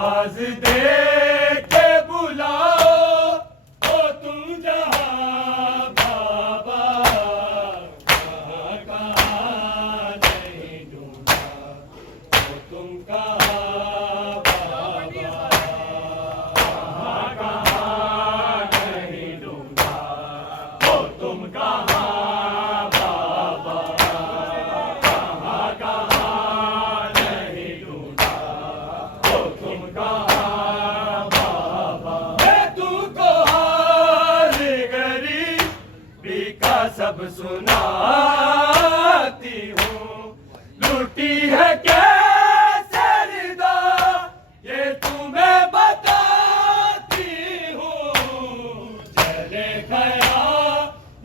आवाज दे के बुलाओ ओ तुम जहां बाबा, कहाँ कहाँ नहीं ढूंढा ओ तुम कहाँ बाबा, कहाँ कहाँ नहीं ढूंढा ओ तुम कहाँ बाबा, कहाँ कहाँ नहीं ढूंढा ओ तुम कहाँ बाबा। मैं तुमको हाल गरीबी का सब सुनाती हूँ, लूटी है कैसे रिदा ये तुम्हें बताती हूँ। चले गया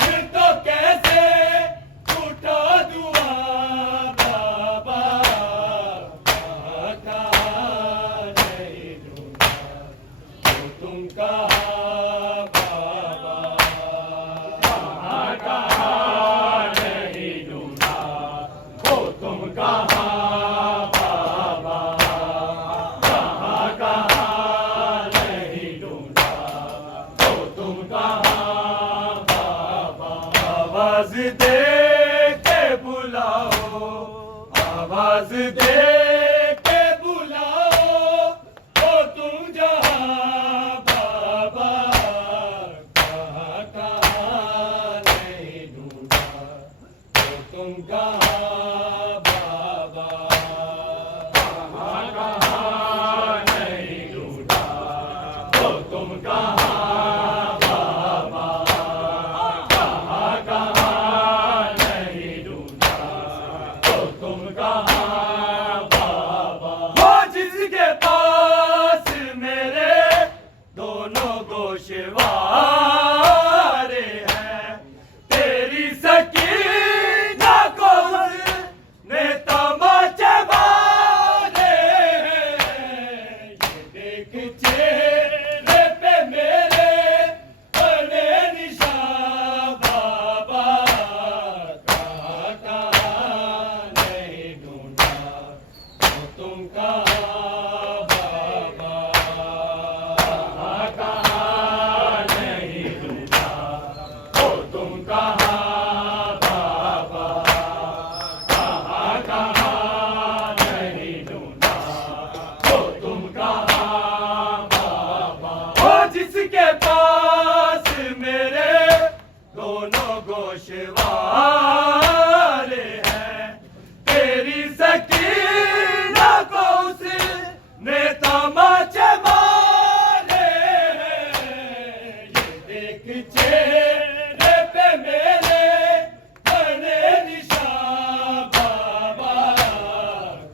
ये तो कैसे उठा दुआ बाबा, कहाँ कहाँ नहीं ढूंढा तो तुम कहाँ बाबा, कहाँ कहाँ नहीं ढूंढा तो तुम कहाँ बाबा, कहाँ कहाँ नहीं ढूंढा तो तुम कहाँ बाबा। आवाज दे के बुलाओ, आवाज दे के बुलाओ ओ तुम जहां बाबा, कहाँ कहाँ नहीं ढूंढा तो तुम कहाँ बाबा, कहाँ कहाँ नहीं ढूंढा तो तुम कहाँ बाबा, कहाँ कहाँ नहीं ढूंढा तो तुम कहाँ बाबा। वो जिसके पास मेरे दोनों गोशवारे हैं, तेरी सकीना को उसने तमाचे मारे हैं। ये देख चेहरे पे मेरे बड़े निशान बाबा, कहाँ कहाँ नहीं ढूंढा तो तुम कहाँ बाबा, कहाँ कहाँ नहीं ढूंढा तो तुम कहाँ बाबा, कहाँ कहाँ नहीं ढूंढा तो तुम कहाँ बाबा। ओ जिसके पास मेरे दोनों गोशवारे हैं, तेरी सकीना को उसने तमाचे मारे हैं। ये देख चेहरे पे मेरे बड़े निशान बाबा,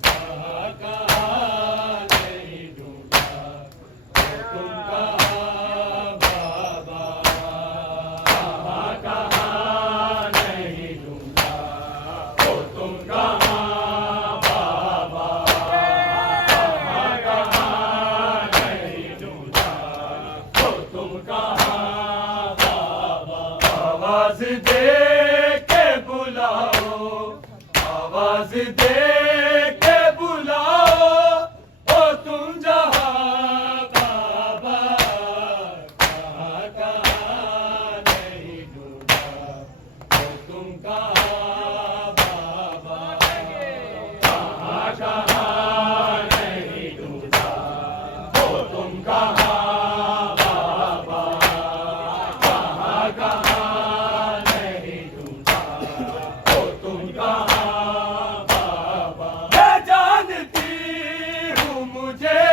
कहाँ कहाँ नहीं ढूंढा तो तुम कहाँ बाबा, कहाँ कहाँ नहीं ढूंढा तो तुम कहाँ बाबा, कहाँ कहाँ नहीं ढूंढा तो तुम कहाँ बाबा। आवाज दे के बुलाओ, आवाज दे के बुलाओ ओ तुम जहां बाबा, कहाँ कहाँ नहीं ढूंढा तो तुम कहाँ बाबा, कहाँ कहाँ नहीं ढूंढा तो तुम कहाँ बाबा, कहाँ कहाँ नहीं ढूंढा तो तुम कहाँ बाबा। मैं जानती हूँ मुझे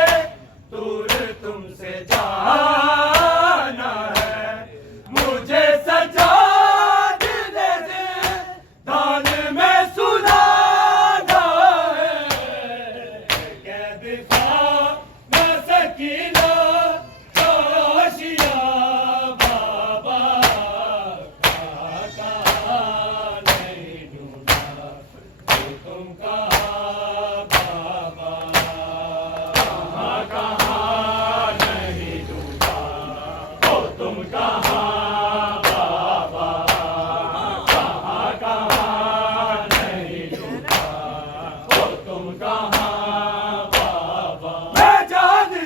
दूर तुमसे जाना है, मुझे सजा दिले से दान में सुनाना है। कैद था न सकीना काशिया बाबा, कहाँ कहाँ नहीं ढूंढा तो तुम कहाँ बाबा, कहाँ कहाँ नहीं ढूंढा तो तुम कहाँ बाबा, कहाँ कहाँ नहीं ढूंढा तो तुम कहाँ बाबा। मैं जानती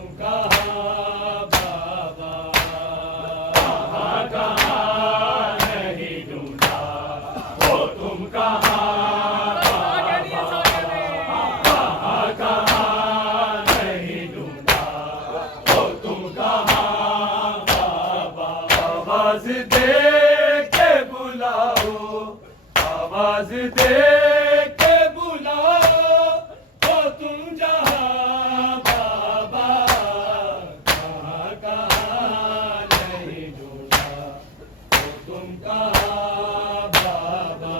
तुम कहाँ बाबा, कहाँ कहाँ नहीं ढूंढा, ओ तुम कहाँ बाबा, कहाँ कहाँ नहीं ढूंढा, ओ तुम कहाँ बाबा। आवाज दे के बुलाओ, आवाज दे के बुलाओ, ओ तुम जहाँ बाबा, कहाँ कहाँ नहीं ढूंढा, ओ तुम कहाँ बाबा,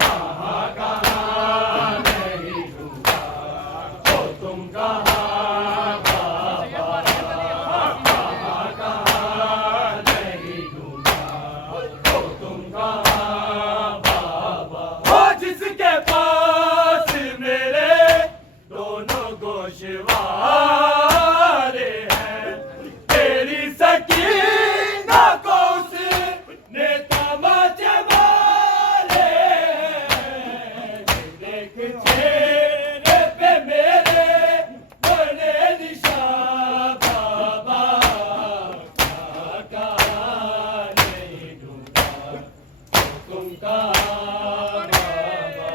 कहाँ कहाँ नहीं ढूंढा, ओ तुम कहाँ बाबा, कहाँ कहाँ नहीं ढूंढा, ओ तुम कहाँ बाबा। ओ जिसके पास मेरे दोनों गोशवारे हैं, तेरी सकीना को उसने तमाचे मारे हैं। देख चेहरे पे मेरे बड़े निशान बाबा, कहाँ कहाँ नहीं ढूंढा, तुम कहाँ बाबा,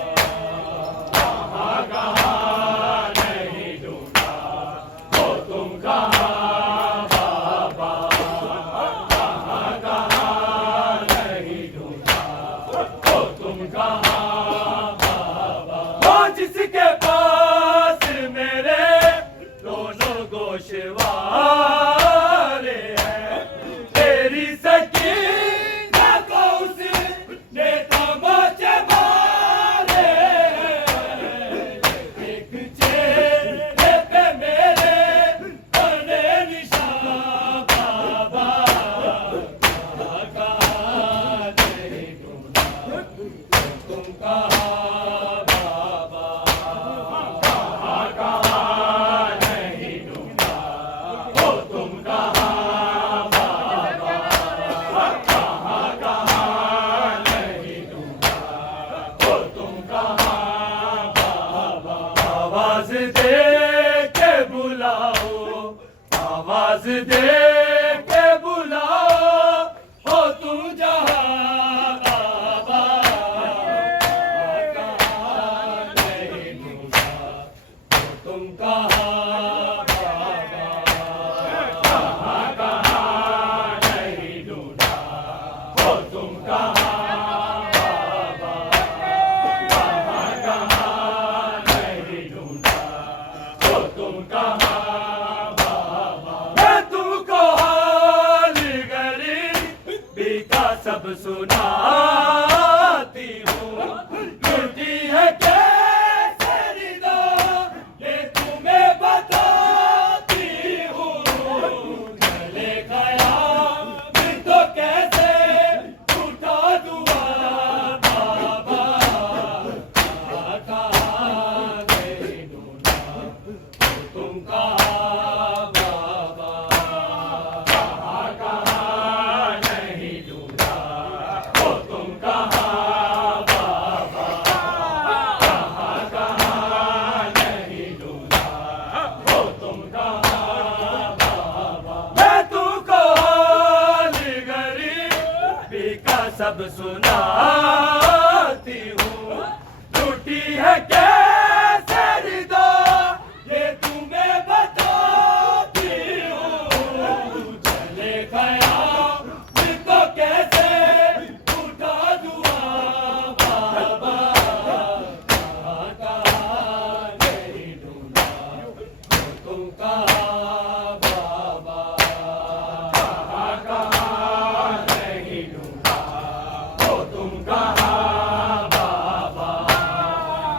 कहाँ कहाँ नहीं ढूंढा, ओ तुम कहाँ बाबा, कहाँ कहाँ नहीं ढूंढा, ओ तुम कहाँ बाबा। ओ जिसके पास मेरे दोनों गोशवारे हैं, तेरी सकीना को उसने तमाचे मारे हैं। एक चेहरे पे मेरे बड़े निशान बाबा, कहाँ कहाँ नहीं ढूंढा, तुम कहाँ बाबा, कहाँ कहाँ नहीं ढूंढा, ओ तुम कहाँ बाबा, कहाँ कहाँ नहीं ढूंढा, ओ तुम कहाँ बाबा। आवाज दे के बुलाओ, आवाज दे के बुलाओ, ओ तुम जहाँ बाबा, कहाँ नहीं ढूंढा, ओ तुम कहाँ बाबा, कहाँ कहाँ नहीं ढूंढा, ओ तुम कहाँ बाबा, कहाँ कहाँ नहीं ढूंढा, ओ तुम कहाँ बाबा। मैं तुमको हाल गरीबी का सब सुनाती हूँ, लुटी है कैसे रिदा ये तुम्हें बताती हूँ। गले गया फिर तो कैसे उठा दुआ बाबा, कहाँ कहाँ नहीं ढूंढा, तुम कहाँ बाबा, कहाँ कहाँ नहीं ढूंढा, ओ तुम कहाँ बाबा, कहाँ कहाँ नहीं ढूंढा, ओ तुम कहाँ बाबा। मैं तुमको हाल गरीबी का सब सुनाती हूँ, टूटी है कैसे रिदा ये तुम्हें बताती हूँ। चले गया फिर तो कैसे उठा दुआ बाबा, कहाँ कहाँ नहीं ढूंढा, तुम कहाँ बाबा, कहाँ कहाँ नहीं ढूंढा, ओ तुम कहाँ बाबा,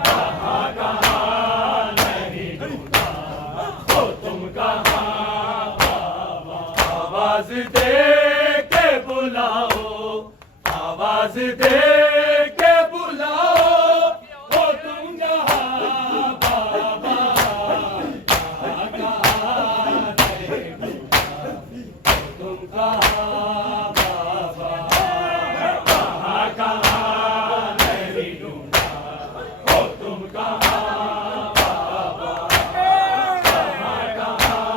कहाँ कहाँ नहीं ढूंढा, ओ तुम कहाँ बाबा। आवाज दे के बुलाओ, आवाज दे के बुलाओ, ओ तुम जहाँ बाबा, कहाँ कहाँ नहीं ढूंढा, तुम कहाँ बाबा, कहाँ कहाँ नहीं ढूंढा, ओ तुम कहाँ बाबा, कहाँ कहाँ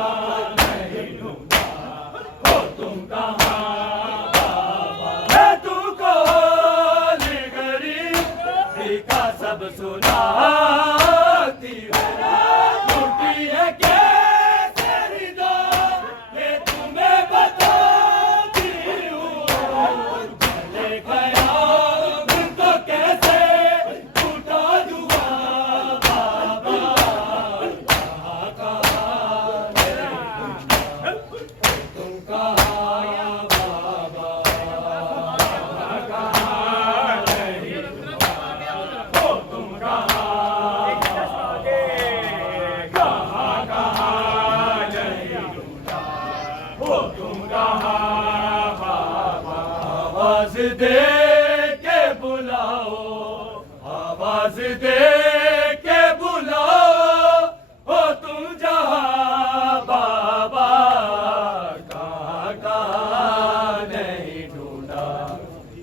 दे के बुलाओ हो तुम जहां बाबा, कहाँ कहाँ नहीं ढूंढा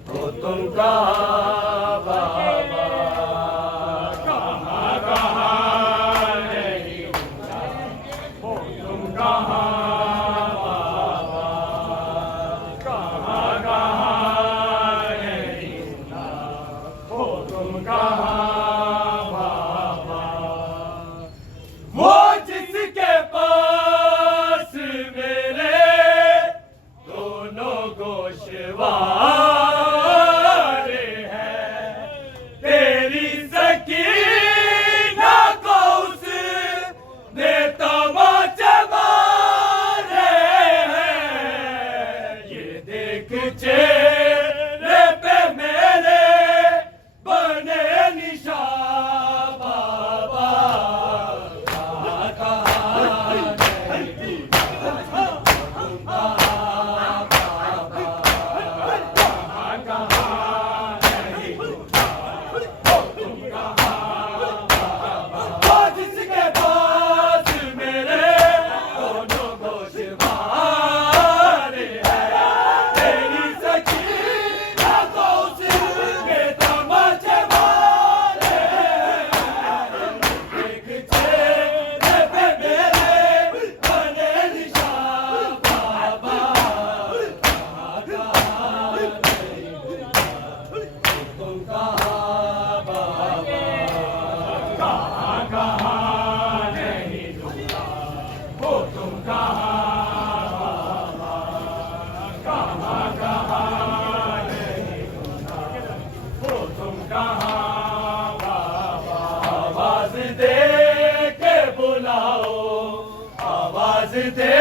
हो तुम कहाँ बाबा, कहाँ कहाँ नहीं ढूंढा हो तुम कहाँ बाबा, कहाँ कहाँ नहीं ढूंढा हो तुम कहाँ बाबा। वो जिसके पास मेरे दोनों गोशवारे हैं, तेरी सकीना को उसने तमाचे मारे हैं। ये देख चेहरे पे मेरे बने निशान बाबा, कहाँ कहाँ नहीं ढूंढा तुम कहाँ बाबा, कहाँ कहाँ नहीं ढूंढा हो तुम कहाँ बाबा। वो जिसके पास मेरे दोनों गोशवारे हैं, तेरी सकीना को उसने तमाचे मारे हैं। देख चेहरे पे मेरे बने निशान बाबा, कहाँ कहाँ नहीं ढूंढा तुम कहाँ बाबा, कहाँ कहाँ नहीं ढूंढा हो तुम कहाँ बाबा, कहाँ कहाँ नहीं ढूंढा हो तुम कहाँ बाबा। आवाज दे के बुलाओ, आवाज दे